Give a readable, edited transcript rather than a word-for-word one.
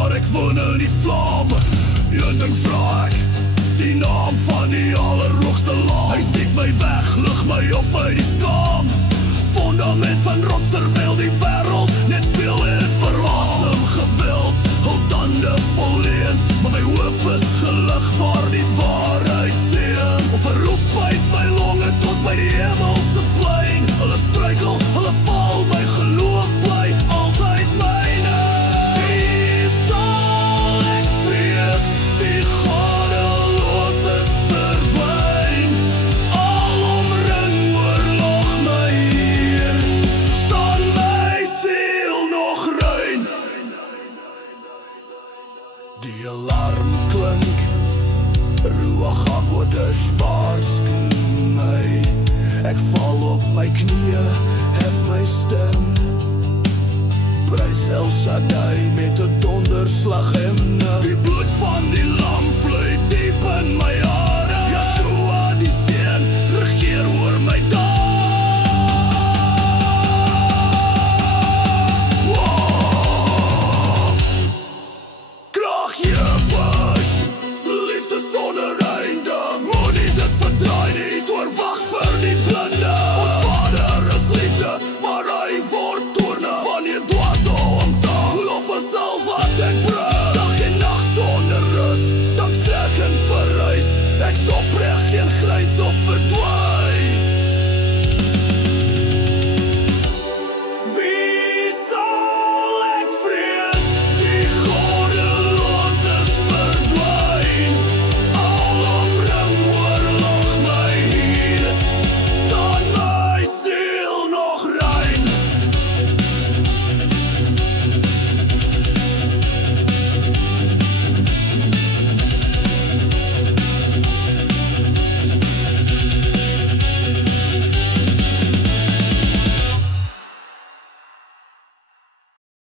maar ek woon in die vlam. Een ding vra ek, die naam van die allerhoogste lam. Hy steek my weg, lig my op by die skaam. Fundament van rots terwyl die wêreld net speel en verrassing gewild. Hul tande vol leens, maar my hoof is gelig waar die waarheid seën. Of 'n roep uit my longe tot by die hemelse plein. Hulle struikel, hulle val, my geloof bly altyd myne. Wie sal ek vrees? Die goddeloses verdwyn. Al omring oorlog my hier, staan my siel nog rein. Die alarm klink, Ruach HaKodesh waarsku my. Ek val op my knieë, hef my stem. Prys El Shaddai met 'n donderslag hemne. Die bloed van die lam vloei diep in my hare. Yeshua die Seun regeer oor my dae. Wow. Krag Jehovah, liefde sonder einde. Moenie dit verdraai nie, oorwag vir die blinde.